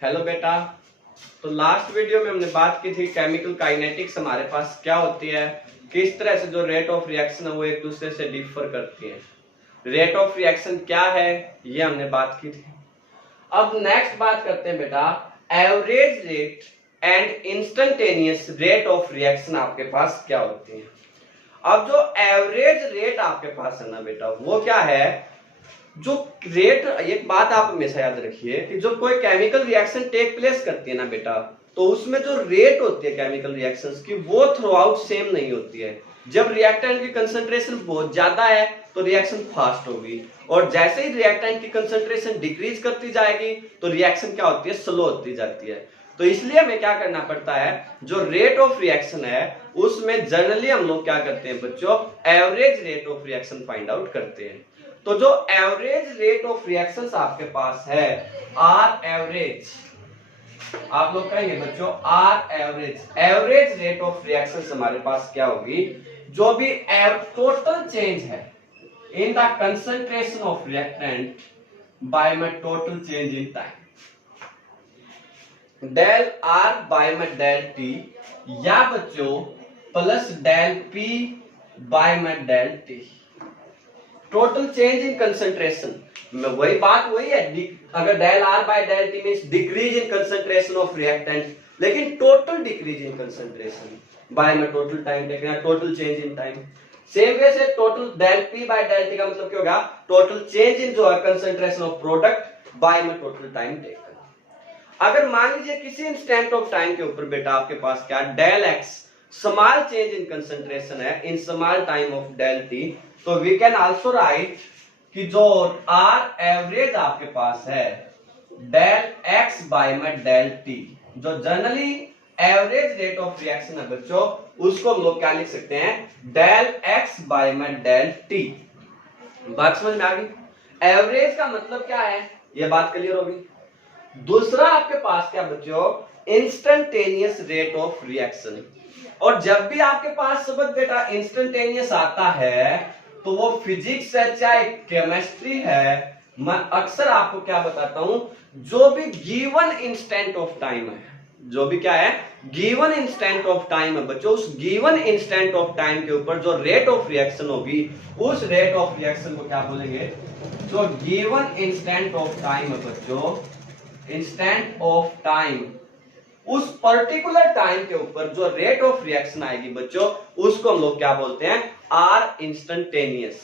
Hello बेटा। तो last video में हमने बात की थी केमिकल काइनेटिक्स हमारे पास क्या होती है, किस तरह से जो रेट ऑफ रिएक्शन है वो एक दूसरे से डिफर करती है। रेट ऑफ रिएक्शन क्या है ये हमने बात की थी। अब नेक्स्ट बात करते हैं बेटा, average rate and instantaneous rate of reaction आपके पास क्या होती है। अब जो एवरेज रेट आपके पास है ना बेटा, वो क्या है, जो रेट, एक बात आप हमेशा याद रखिए कि जो कोई केमिकल रिएक्शन टेक प्लेस करती है ना बेटा, तो उसमें जो रेट होती है केमिकल रिएक्शंस की वो थ्रू आउट सेम नहीं होती है। जब रिएक्टेंट की कंसंट्रेशन बहुत ज्यादा है तो रिएक्शन फास्ट होगी, और जैसे ही रिएक्टेंट की कंसंट्रेशन डिक्रीज करती जाएगी तो रिएक्शन क्या होती है, स्लो होती जाती है। तो इसलिए हमें क्या करना पड़ता है, जो रेट ऑफ रिएक्शन है उसमें जनरली हम लोग क्या करते हैं बच्चों, average rate of reaction find out करते हैं। तो जो एवरेज रेट ऑफ रिएक्शंस आपके पास है, आर एवरेज, आप लोग कहेंगे बच्चों are average, average rate of reactions हमारे पास क्या होगी, जो भी टोटल चेंज है in the concentration of reactant by my total change in time, del are by my del T, या बच्चों plus del P by my del t. Total change in concentration में वही बात वही है, अगर del are by del t means decrease in concentration of reactant, लेकिन total decrease in concentration by में total time taken, total change in time. Same way से total del P by del t का मतलब क्या होगा, total change in जो है concentration of product by में टोटल टाइम टेकन। अगर मान लीजिए किसी इंस्टेंट ऑफ टाइम के ऊपर बेटा आपके पास क्या, del x small change in concentration है in small time of del t, तो वी कैन आल्सो राइट कि जो आर एवरेज आपके पास है डेल एक्स बाय में डेल टी, जो generally average rate of reaction है बच्चों, उसको हम लोग क्या लिख सकते हैं, डेल एक्स बाय में डेल टी। बात समझ में आ गई। एवरेज का मतलब क्या है, ये बात क्लियर होगी। दूसरा आपके पास क्या बच्चों, इंस्टेंटेनियस रेट ऑफ रिएक्शन। और जब भी आपके पास शब्द बेटा इंस्टेंटेनियस आता है तो वो फिजिक्स है चाहे केमिस्ट्री है, मैं अक्सर आपको क्या बताता हूं, जो भी गिवन इंस्टेंट ऑफ टाइम है, जो भी क्या है गिवन इंस्टेंट ऑफ टाइम है बच्चों, उस गिवन इंस्टेंट ऑफ टाइम के ऊपर जो रेट ऑफ रिएक्शन होगी उस रेट ऑफ रिएक्शन को क्या बोलेंगे, जो गिवन इंस्टेंट ऑफ टाइम है बच्चों, इंस्टेंट ऑफ टाइम, उस पर्टिकुलर टाइम के ऊपर जो रेट ऑफ रिएक्शन आएगी बच्चों, उसको हम लोग क्या बोलते हैं, आर इंस्टेंटेनियस।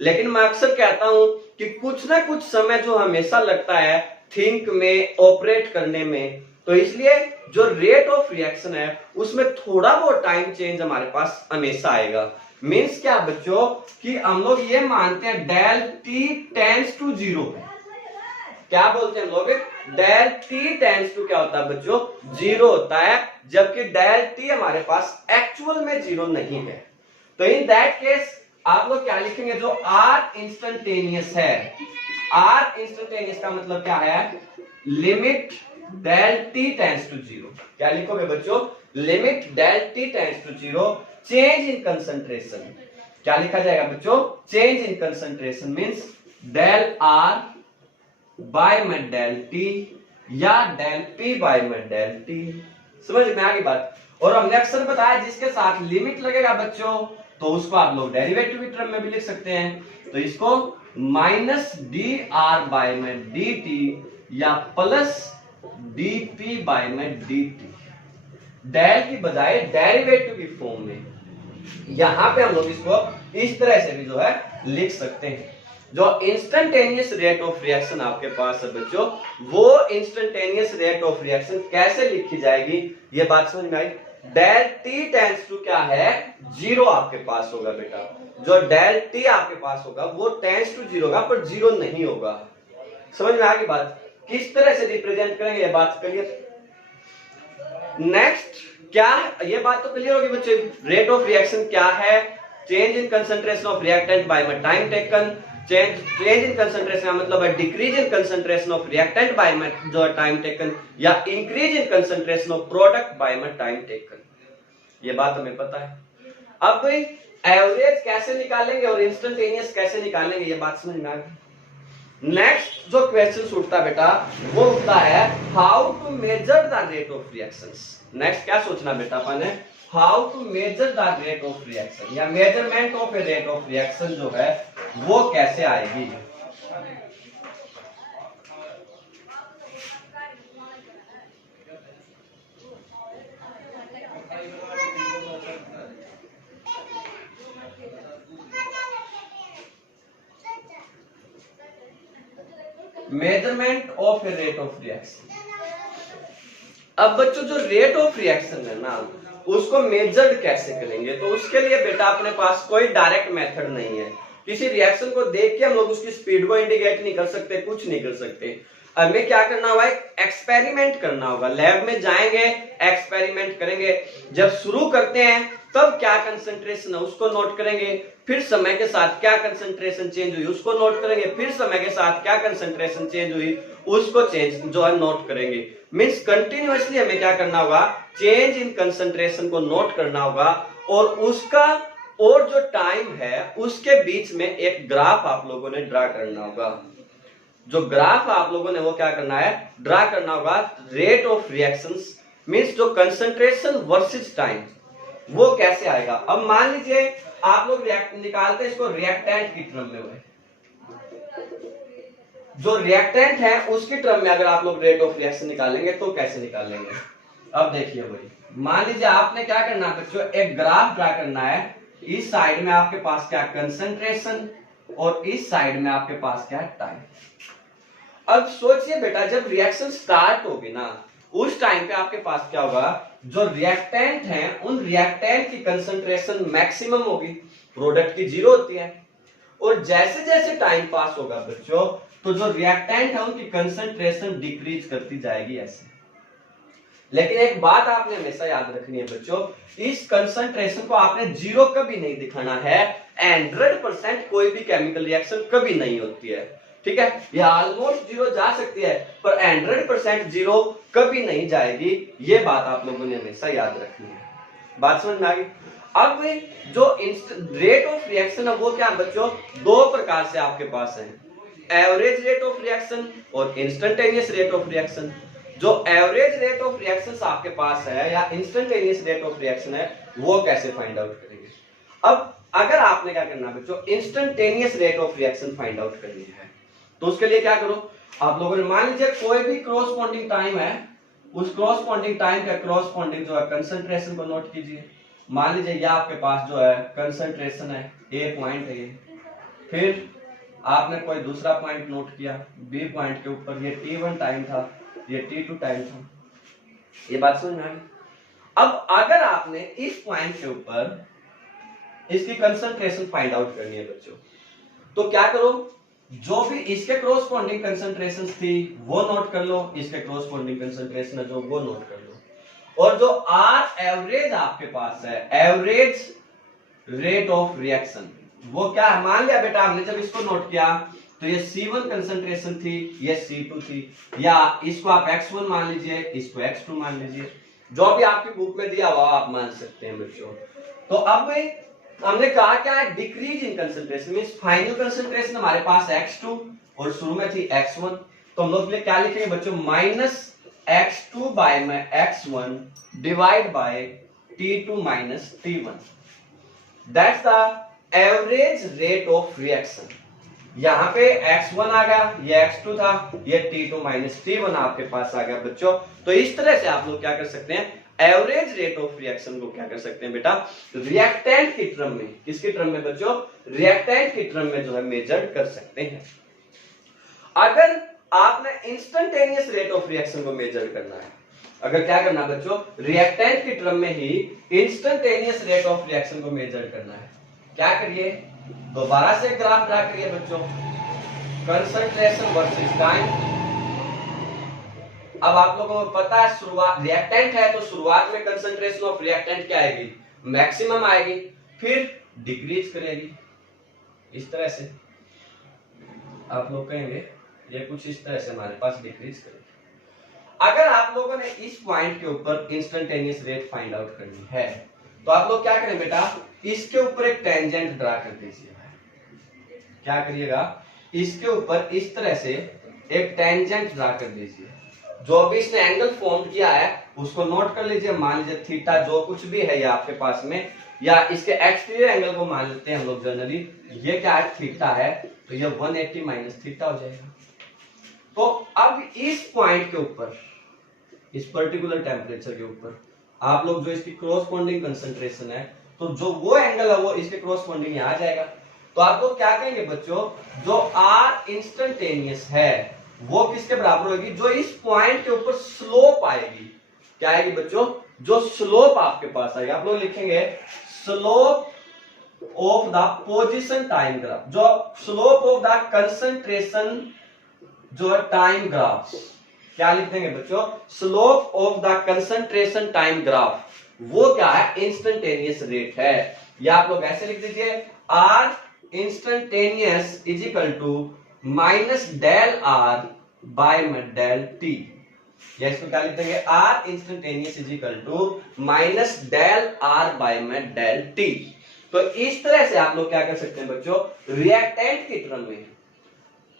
लेकिन मैं अक्सर कहता हूं कि कुछ ना कुछ समय जो हमेशा लगता है थिंक में, ऑपरेट करने में, तो इसलिए जो रेट ऑफ रिएक्शन है उसमें थोड़ा बहुत टाइम चेंज हमारे पास हमेशा आएगा। मीन्स क्या बच्चों कि हम लोग ये मानते हैं del t tends to zero, क्या बोलते हैं हम लोग, डेल टी टेंड्स टू क्या होता है बच्चों, जीरो होता है, जबकि डेल टी हमारे पास एक्चुअल में जीरो नहीं है। तो इन दैट केस आप लोग क्या लिखेंगे, जो आर इंस्टेंटेनियस है, आर इंस्टेंटेनियस का मतलब क्या है, limit del t tends to zero. क्या लिखोगे बच्चों, limit del t tends to zero, change in concentration. क्या लिखा जाएगा बच्चों, change in concentration means del are by में डेल टी या डेल पी बाय में डेल टी। समझ में आ गई बात। और हमने अक्सर बताया जिसके साथ लिमिट लगेगा बच्चों तो उसको आप लोग डेरिवेटिव टर्म में भी लिख सकते हैं, तो इसको माइनस डी आर बाय में डी टी या प्लस डी पी बाय में डी टी, डेल की बजाय डेरिवेटिव की फॉर्म में। यहां पे हम लोग इसको इस तरह से भी जो है लिख सकते हैं। जो इंस्टेंटेनियस रेट ऑफ रिएक्शन आपके पास है बच्चों, वो इंस्टेंटेनियस रेट ऑफ रिएक्शन कैसे लिखी जाएगी, ये बात समझ में आई। डेल टी टेंड्स टू क्या है, जीरो आपके पास होगा बेटा, जो डेल टी आपके पास होगा वो टेंड्स टू जीरो होगा पर जीरो नहीं होगा। समझ में आ गई बात। किस तरह से रिप्रेजेंट करेंगे, ये बात क्लियर। नेक्स्ट क्या, ये बात तो क्लियर होगी बच्चों, रेट ऑफ रिएक्शन क्या है, change in concentration of reactant by time taken, change in concentration का मतलब है decrease in concentration of reactant bye जो टाइम टेकन, या increase in concentration of product by time taken. ये बात हमें पता है। अब एवरेज कैसे निकालेंगे और इंस्टेंटेनियस कैसे निकालेंगे, ये बात समझ में आ गई। नेक्स्ट जो क्वेश्चन उठता है बेटा वो उठता है, how to measure the rate of reactions. Next क्या सोचना बेटा अपन है, how to measure the rate of reaction, या measurement of a rate of reaction जो है वो कैसे आएगी। Measurement of a rate of reaction. अब बच्चों जो रेट ऑफ रिएक्शन है ना उसको मेजर्ड कैसे करेंगे, तो उसके लिए बेटा अपने पास कोई डायरेक्ट मेथड नहीं है। किसी रिएक्शन को देख के हम लोग उसकी स्पीड को इंडिकेट नहीं कर सकते, कुछ नहीं कर सकते। हमें क्या करना होगा, एक्सपेरिमेंट करना होगा। लैब में जाएंगे, एक्सपेरिमेंट करेंगे। जब शुरू करते हैं तब क्या कंसंट्रेशन है उसको नोट करेंगे, फिर समय के साथ क्या कंसंट्रेशन चेंज हुई उसको नोट करेंगे, फिर समय के साथ क्या कंसंट्रेशन चेंज हुई उसको चेंज जो है नोट करेंगे। मींस कंटिन्यूअसली हमें क्या करना होगा, चेंज इन कंसंट्रेशन को नोट करना होगा, और उसका और जो टाइम है उसके बीच में एक ग्राफ आप लोगों ने ड्रा करना होगा। जो ग्राफ आप लोगों ने वो क्या करना है, ड्रा करना होगा। रेट ऑफ रिएक्शंस मींस जो कंसंट्रेशन वर्सेस टाइम वो कैसे आएगा। अब मान लीजिए आप लोग निकालते हैं इसको रिएक्टेंट की टर्म में, जो रिएक्टेंट है उसकी टर्म में अगर आप लोग रेट ऑफ रिएक्शन निकालेंगे तो कैसे निकालेंगे। अब देखिए भाई, मान लीजिए आपने क्या करना है बच्चों, एक ग्राफ ड्रा करना है। इस साइड में आपके पास क्या कंसंट्रेशन और इस साइड में आपके पास क्या टाइम। अब सोचिए बेटा जब रिएक्शन स्टार्ट होगी ना उस टाइम पे आपके पास क्या होगा, जो रिएक्टेंट हैं उन रिएक्टेंट की कंसंट्रेशन मैक्सिमम होगी, प्रोडक्ट की जीरो होती है। और जैसे जैसे टाइम पास होगा बच्चों तो जो रिएक्टेंट है उनकी कंसंट्रेशन डिक्रीज करती जाएगी ऐसे। लेकिन एक बात आपने हमेशा याद रखनी है बच्चों, इस कंसंट्रेशन को आपने जीरो कभी नहीं दिखाना है। 100% कोई भी केमिकल रिएक्शन कभी नहीं होती है, ठीक है। ये ऑलमोस्ट जीरो जा सकती है पर 100% जीरो कभी नहीं जाएगी। ये बात आप लोगों ने हमेशा याद रखनी है। बात समझ में आ गई। अब जो रेट ऑफ रिएक्शन है वो क्या बच्चों, दो प्रकार से आपके पास है, एवरेज रेट ऑफ रिएक्शन और इंस्टेंटेनियस रेट ऑफ रिएक्शन। जो एवरेज रेट ऑफ रिएक्शन आपके पास है या इंस्टेंटेनियस रेट ऑफ रिएक्शन है वो कैसे फाइंड आउट करेंगे। अब अगर आपने क्या करना है बच्चों, instantaneous rate of reaction find out करनी है तो उसके लिए क्या करो, आप लोगों ने मान लीजिए कोई भी क्रॉसपोंडिंग टाइम है, उस क्रॉसपोंडिंग टाइम का क्रॉसपोंडिंग जो है कंसंट्रेशन को नोट कीजिए। मान लीजिए ये आपके पास जो है कंसंट्रेशन है, ए पॉइंट है ये, फिर आपने कोई दूसरा पॉइंट नोट किया बी पॉइंट के ऊपर, ये T1 टाइम था, ये T2 टाइम था। ये बात समझ में आ गई। अब अगर आपने इस पॉइंट के ऊपर इसकी कंसंट्रेशन फाइंड आउट करनी है बच्चों, तो क्या करो, जो भी इसके क्रॉसपोंडिंग कंसंट्रेशन थी वो नोट कर लो, इसके क्रॉसपोंडिंग कंसंट्रेशन है जो वो नोट कर लो, और जो आर एवरेज आपके पास है, एवरेज रेट ऑफ रिएक्शन, वो क्या है। मान लिया बेटा हमने जब इसको नोट किया तो ये C1 कंसंट्रेशन थी, ये C2 थी, या इसको आप X1 मान लीजिए, इसको X2 मान लीजिए, जो भी आपकी बुक में दिया हुआ आप मान सकते हैं बच्चों। तो अब हमने कहा क्या है, decrease in concentration means final concentration हमारे पास X2 और शुरू में थी X1, तो हम लोग क्या लिखेंगे बच्चों, minus X2 by X1 divide by T2 minus T1, that's the average rate of reaction. यहाँ पे X1 आ गया, ये X2 था, ये T2 माइनस T1 आपके पास आ गया बच्चों। तो इस तरह से आप लोग क्या कर सकते हैं, एवरेज रेट ऑफ रिएक्शन को क्या कर सकते हैं बेटा, रिएक्टेंट की टर्म में, किसकी टर्म में बच्चों, रिएक्टेंट की टर्म में जो है मेजर कर सकते हैं। अगर आपने इंस्टेंटेनियस रेट ऑफ रिएक्शन को मेजर करना है, अगर क्या करना बच्चों, रिएक्टेंट की टर्म में ही इंस्टेंटेनियस रेट ऑफ रिएक्शन को मेजर करना है, क्या करिए, दोबारा से ग्राफ ड्रा करिए बच्चों, कंसंट्रेशन वर्सेस टाइम। अब आप लोगों को पता है शुरुआत रिएक्टेंट है तो शुरुआत में कंसंट्रेशन ऑफ रिएक्टेंट क्या आएगी, मैक्सिमम आएगी, फिर डिक्रीज करेगी इस तरह से। आप लोग कहेंगे ये कुछ इस तरह से हमारे पास डिक्रीज करेगी। अगर आप लोगों ने इस पॉइंट के ऊपर इंस्टेंटेनियस रेट फाइंड आउट करनी है तो आप लोग क्या करें बेटा, इसके ऊपर एक टेंजेंट ड्रा कर दीजिए। क्या करिएगा, इसके ऊपर इस तरह से एक टेंजेंट ड्रा कर दीजिए। जो भी इसने एंगल फॉर्म किया है उसको नोट कर लीजिए। मान लीजिए थीटा जो कुछ भी है ये आपके पास में, या इसके एक्सटीरियर एंगल को मान लेते हैं हम लोग जनरली, ये क्या है थीटा है, तो ये 180 माइनस थीटा हो जाएगा। तो अब इस पॉइंट के ऊपर, इस पर्टिकुलर टेम्परेचर के ऊपर आप लोग जो इसकी क्रॉसपोंडिंग कंसंट्रेशन है, तो जो वो एंगल है वो इसके क्रॉसपोंडिंग यहां आ जाएगा। तो आप लोग क्या कहेंगे बच्चों, जो आर इंस्टेंटेनियस है वो किसके बराबर होगी, जो इस पॉइंट के ऊपर स्लोप आएगी। क्या आएगी बच्चों, जो स्लोप आपके पास आएगी, आप लोग लिखेंगे slope of the position time graph, जो स्लोप ऑफ द कंसंट्रेशन जो है टाइम ग्राफ, क्या लिख देंगे बच्चों, slope of the concentration time graph, वो क्या है इंस्टेंटेनियस रेट है। या आप लोग ऐसे लिख दीजिए R instantaneous is equal to minus del are by del T. या इसको क्या लिख देंगे, R instantaneous is equal to minus del are by del t. तो इस तरह से आप लोग क्या कर सकते हैं बच्चों, रिएक्टेंट की टर्म में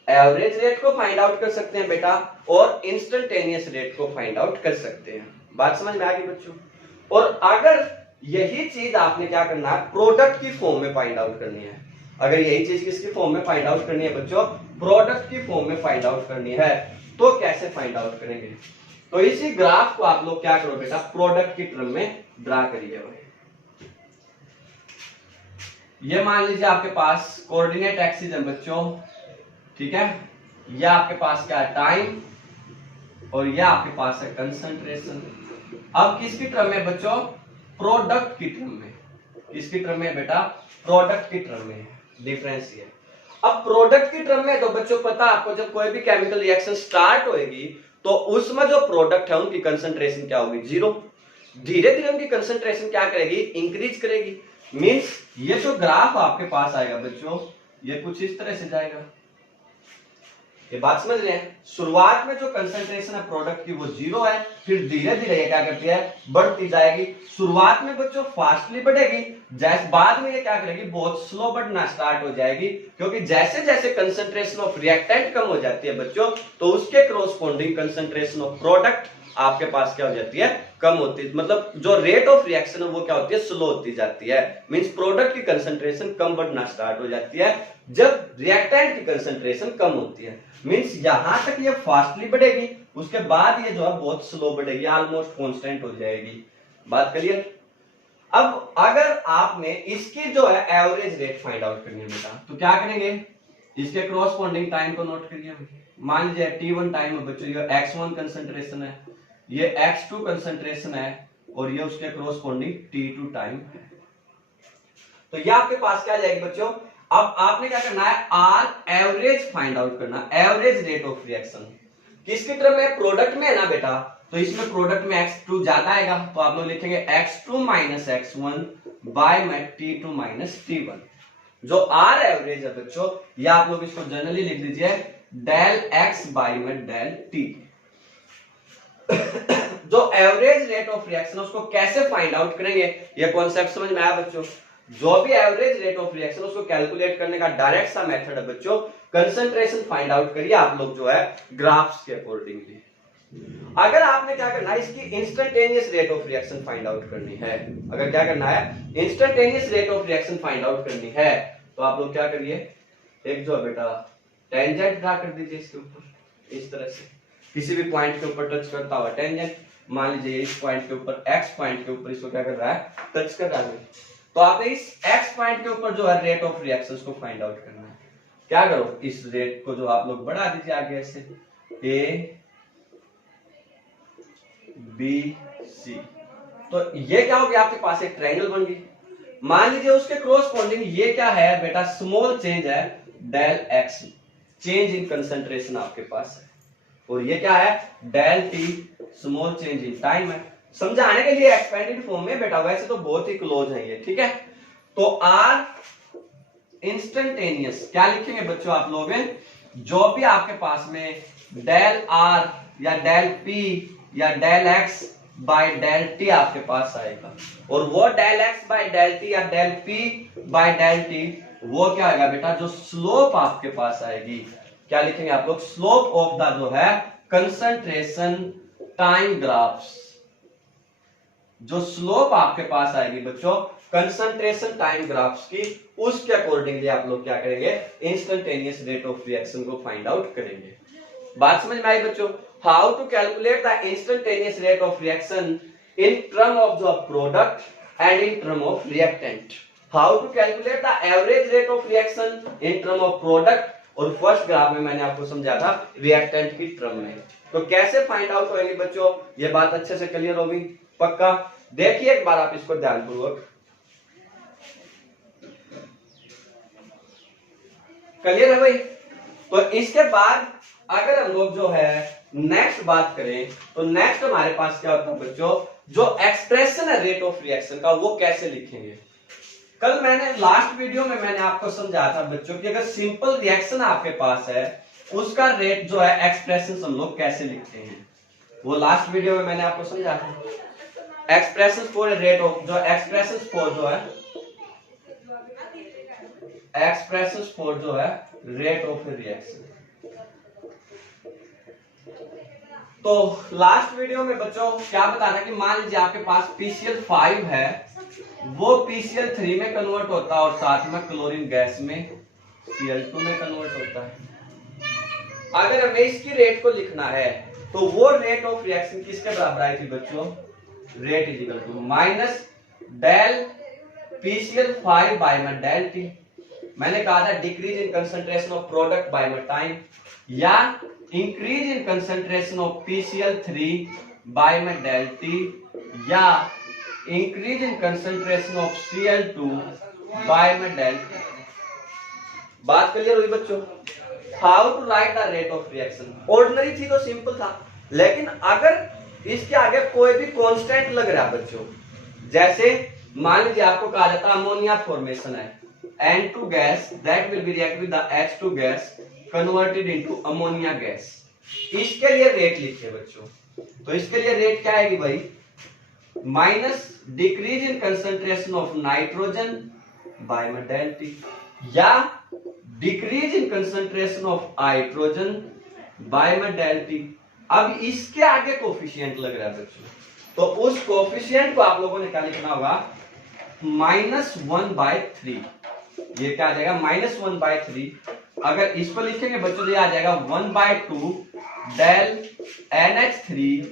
एवरेज रेट को फाइंड आउट कर सकते हैं बेटा, और इंस्टेंटेनियस रेट को फाइंड आउट कर सकते हैं। बात समझ में आ गई बच्चों। और अगर यही चीज आपने क्या करना है, प्रोडक्ट की फॉर्म में फाइंड आउट करनी है, अगर यही चीज किसकी फॉर्म में फाइंड आउट करनी है बच्चों, प्रोडक्ट की फॉर्म में फाइंड आउट करनी है, तो कैसे फाइंड आउट करेंगे, तो इसी ग्राफ को आप लोग क्या करो बेटा, प्रोडक्ट की टर्म में ड्रा करिए। ये मान लीजिए आपके पास कोऑर्डिनेट एक्सिस है बच्चों, ठीक है, ये आपके पास क्या है टाइम, और ये आपके पास है कंसंट्रेशन। अब किसकी टर्म में बच्चों, प्रोडक्ट की टर्म में, किसकी टर्म में बेटा, प्रोडक्ट की टर्म में, डिफरेंस ये। अब प्रोडक्ट की टर्म में तो बच्चों पता आपको, जब कोई भी केमिकल रिएक्शन स्टार्ट होएगी तो उसमें जो प्रोडक्ट है उनकी कंसंट्रेशन क्या होगी, जीरो। धीरे धीरे उनकी कंसंट्रेशन क्या करेगी, इंक्रीज करेगी। मींस ये जो ग्राफ आपके पास आएगा बच्चों, ये कुछ इस तरह से जाएगा। ये बात समझ रहे हैं, शुरुआत में जो कंसंट्रेशन है प्रोडक्ट की वो जीरो है, फिर धीरे धीरे ये क्या करती है, बढ़ती जाएगी। शुरुआत में बच्चों फास्टली बढ़ेगी, जैसे बाद में ये क्या करेगी, बहुत स्लो बढ़ना स्टार्ट हो जाएगी, क्योंकि जैसे जैसे कंसंट्रेशन ऑफ रिएक्टेंट कम हो जाती है बच्चों, तो उसके क्रॉसपोंडिंग कंसंट्रेशन ऑफ प्रोडक्ट आपके पास क्या हो जाती है, कम होती है। मतलब जो रेट ऑफ रिएक्शन है वो क्या होती है, स्लो होती जाती है। मींस प्रोडक्ट की कंसंट्रेशन कम बढ़ना स्टार्ट हो जाती है जब रिएक्टेंट की कंसंट्रेशन कम होती है। मींस यहां तक ये फास्टली बढ़ेगी, उसके बाद ये जो है बहुत स्लो बढ़ेगी, ऑलमोस्ट कांस्टेंट हो जाएगी। बात क्लियर। अब अगर आपने इसकी जो है एवरेज रेट फाइंड आउट करनी है बेटा, तो क्या करेंगे, इसके क्रॉसपोंडिंग टाइम को नोट करिए। मान लीजिए t1 टाइम है बच्चों, ये x1 कंसंट्रेशन है, ये x2 कंसंट्रेशन है, और ये उसके क्रॉसपोंडिंग t2 टाइम है। तो ये आपके पास क्या जाएगी बच्चों, अब आपने क्या करना है, आर एवरेज फाइंड आउट करना, एवरेज रेट ऑफ रिएक्शन किसकी टर्म में, प्रोडक्ट में है ना बेटा, तो इसमें प्रोडक्ट में x2 ज्यादा आएगा, तो आप लोग लिखेंगे x2 minus x1 bye t2 minus t1। जो आर एवरेज है बच्चों, या आप लोग इसको जनरली लिख लीजिए del x by del t। जो एवरेज रेट ऑफ रिएक्शन उसको कैसे फाइंड आउट करेंगे, ये कॉन्सेप्ट समझ में आया बच्चों। जो भी एवरेज रेट ऑफ रिएक्शन उसको कैलकुलेट करने का डायरेक्ट सा मेथड है बच्चों, कंसंट्रेशन फाइंड आउट करिए आप लोग जो है ग्राफ्स के अकॉर्डिंगली। अगर आपने क्या करना है, इसकी instantaneous rate of reaction find out करनी है, अगर क्या करना है, instantaneous rate of reaction find out करनी है, तो आप लोग क्या करिए, एक जो है बेटा टेंजेंट ड्रा कर दीजिए इसके ऊपर, इस तरह से किसी भी पॉइंट के ऊपर टच करता हुआ टेंजेंट। मान लीजिए इस पॉइंट के ऊपर, एक्स पॉइंट के ऊपर इसको क्या कर रहा है, टच कर रहा है, तो आपने इस एक्स पॉइंट के ऊपर जो है रेट ऑफ रिएक्शन को फाइंड आउट करना है। क्या करो, इस रेट को जो आप लोग बढ़ा दीजिए आगे ऐसे, ए बी सी, तो ये क्या हो गया, आपके पास एक ट्रायंगल बन गई। मान लीजिए उसके क्रॉसपोंडिंग ये क्या है बेटा, स्मॉल चेंज है del x, change in concentration आपके पास है, और ये क्या है del t, small change in time है। समझाने के लिए एक्सपेंडेड फॉर्म में बेटा, वैसे तो बहुत ही क्लोज है ये, ठीक है। तो आर इंस्टेंटेनियस क्या लिखेंगे बच्चों आप लोग, जो भी आपके पास में डेल आर या डेल पी या del x by del T आपके पास आएगा, और वो del x by del T या del P by del T वो क्या आएगा बेटा, जो स्लोप आपके पास आएगी, क्या लिखेंगे आप लोग, स्लोप ऑफ द जो है कंसंट्रेशन टाइम ग्राफ्स। जो स्लोप आपके पास आएगी बच्चों कंसंट्रेशन टाइम ग्राफ्स की, उसके अकॉर्डिंगली आप लोग क्या करेंगे, इंस्टेंटेनियस रेट ऑफ रिएक्शन को फाइंड आउट करेंगे। बात समझ में आई बच्चों? How to calculate the instantaneous rate of reaction in term of the product and in term of reactant. How to calculate the average rate of reaction in term of product, और first graph में मैंने आपको समझा था reactant की term में। तो कैसे फाइंड आउट होंगे बच्चों, ये बात अच्छे से क्लियर होगी पक्का? देखिए एक बार आप इसको ध्यानपूर्वक, क्लियर है भाई? तो इसके बाद अगर हम लोग जो है नेक्स्ट बात करें, तो नेक्स्ट हमारे पास क्या होता है बच्चों, जो एक्सप्रेशन है रेट ऑफ रिएक्शन का वो कैसे लिखेंगे। कल मैंने लास्ट वीडियो में मैंने आपको समझाया था बच्चों कि अगर सिंपल रिएक्शन आपके पास है उसका रेट जो है एक्सप्रेशन हम लोग कैसे लिखते हैं, वो लास्ट वीडियो में मैंने आपको समझाया था। एक्सप्रेशन फॉर रेट ऑफ, जो एक्सप्रेशन फॉर जो है, एक्सप्रेशन फॉर जो है रेट ऑफ रिएक्शन। तो लास्ट वीडियो में बच्चों क्या बताना कि मान लीजिए आपके पास PCl 5 है, वो PCl 3 में कन्वर्ट होता है और साथ में क्लोरीन गैस में Cl2 में कन्वर्ट होता है। अगर हमें इसकी रेट को लिखना है तो वो रेट ऑफ रिएक्शन किसके बराबर आई थी बच्चों, rate is equal to minus del PCl 5 by में डेल टी। मैंने कहा था decrease in concentration of product by में टाइम, या increase in concentration of PCl 3 by में डेल टी, या increase in concentration of Cl2 by में del t. बात क्लियर हुई बच्चों? How to write the rate of reaction, ordinary थी तो सिंपल था, लेकिन अगर इसके आगे कोई भी कांस्टेंट लग रहा है बच्चों, जैसे मान लीजिए आपको कहा जाता है अमोनिया फॉर्मेशन है, N2 gas that will be react with the H2 gas converted into ammonia gas, इसके लिए रेट लिखिए बच्चों। तो इसके लिए रेट क्या आएगी भाई, minus decrease in concentration of nitrogen by में डेल टी, या decrease in concentration of hydrogen by में डेल टी। अब इसके आगे कोफिशिएंट लग रहा है बच्चों, तो उस कोफिशिएंट को आप लोगों ने क्या लिखना होगा, -1/3। ये क्या आ जाएगा, -1/3। अगर इसको लिखेंगे बच्चों तो ये आ जाएगा 1/2 डेल NH3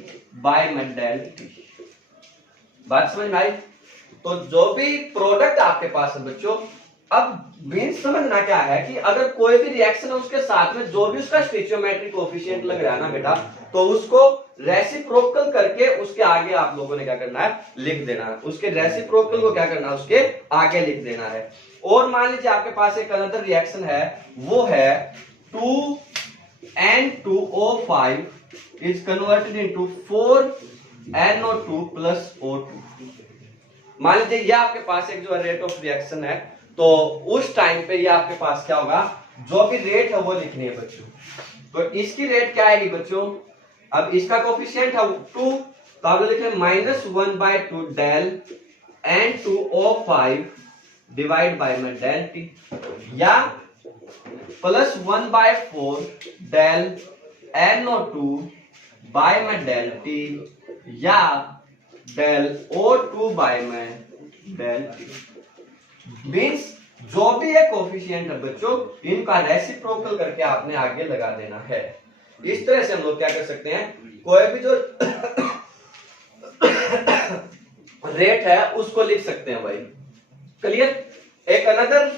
बाय में डेल टी। बात समझ में आई? तो जो भी प्रोडक्ट आपके पास है बच्चों, अब मीन्स समझना क्या है कि अगर कोई भी रिएक्शन है उसके साथ में जो भी उसका स्टोइचियोमेट्रिक कोएफिशिएंट लग रहा है ना बेटा, तो उसको रेसिप्रोकल करके उसके आगे आप लोगों ने क्या करना है, लिख देना है। उसके रेसिप्रोकल को क्या करना है, उसके आगे लिख देना है। और मान लीजिए आपके पास एक अनदर रिएक्शन है, वो है 2N2O5 is converted into 4NO2 plus O2। मान लीजिए ये आपके पास एक जो रेट ऑफ रिएक्शन है, तो उस टाइम पे ये आपके पास क्या होगा, जो भी रेट है वो लिखनी है बच्चों। तो इसकी रेट क्या आएगी बच्चों, अब इसका कोफिशिएंट है 2, तो आप लिखें -1/2 डेल N2O5 डिवाइड बाय में डेल टी, या +1/4 डेल NO2 बाय में डेल टी, या डेल O2 बाय में डेल टी। मीन्स जो भी ये कोफिशिएंट है बच्चों, इनका रेसिप्रोकल करके आपने आगे लगा देना है। इस तरह से हम लोग क्या कर सकते हैं, कोई भी जो रेट है उसको लिख सकते हैं भाई। क्लियर? एक अनदर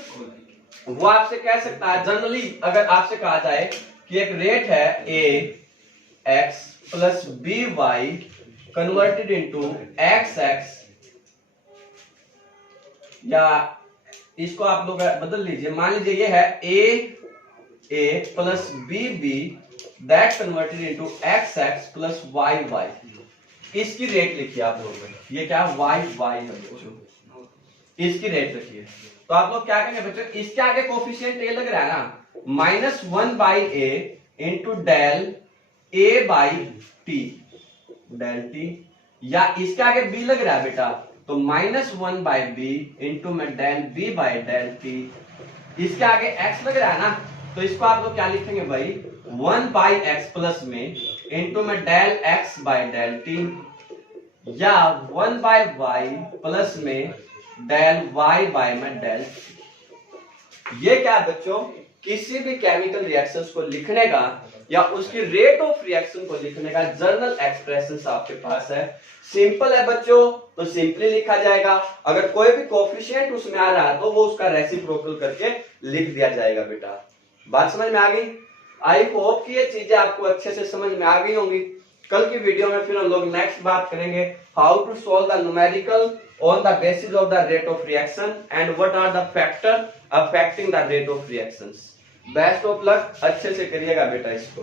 वो आपसे कह सकता है, जनरली अगर आपसे कहा जाए कि एक रेट है AX plus BY converted into XX, या इसको आप लोग बदल लीजिए, मान लीजिए ये है A plus BB that converted into XX plus YY। इसकी रेट लिखिए आप लोग, ये क्या YY है बच्चों, इसकी रेट लिखिए। तो आप लोग क्या करेंगे बच्चों, इसके आगे कोफिशिएंट A लग रहा है ना, -1/A into del A by t, del T, या इसके आगे B लग रहा है बेटा, तो -1/B इंटू में del B by del t. इसके आगे x लग रहा है ना, तो इसको आप लोग क्या लिखेंगे भाई, 1/x प्लस में इंटू में del x by del T, या 1 बाय वाई प्लस में डेल वाई बाय में डेल टी। ये क्या है बच्चों, किसी भी केमिकल रिएक्शंस को लिखने का या उसकी रेट ऑफ रिएक्शन को लिखने का जनरल एक्सप्रेशन आपके पास है। सिंपल है बच्चों, तो सिंपली लिखा जाएगा। अगर कोई भी कोफिशिएंट उसमें आ रहा है तो वो उसका रेसिप्रोकल करके लिख दिया जाएगा। बेटा बात समझ में आ गई? आई होप कि ये चीजें आपको अच्छे से समझ में आ गई होंगी। कल की वीडियो में फिर हम लोग नेक्स्ट बात करेंगे how to solve the numerical on the basis of the rate of reaction and what are the factor affecting the rate of reactions. Best of luck, अच्छे से करिएगा बेटा इसको।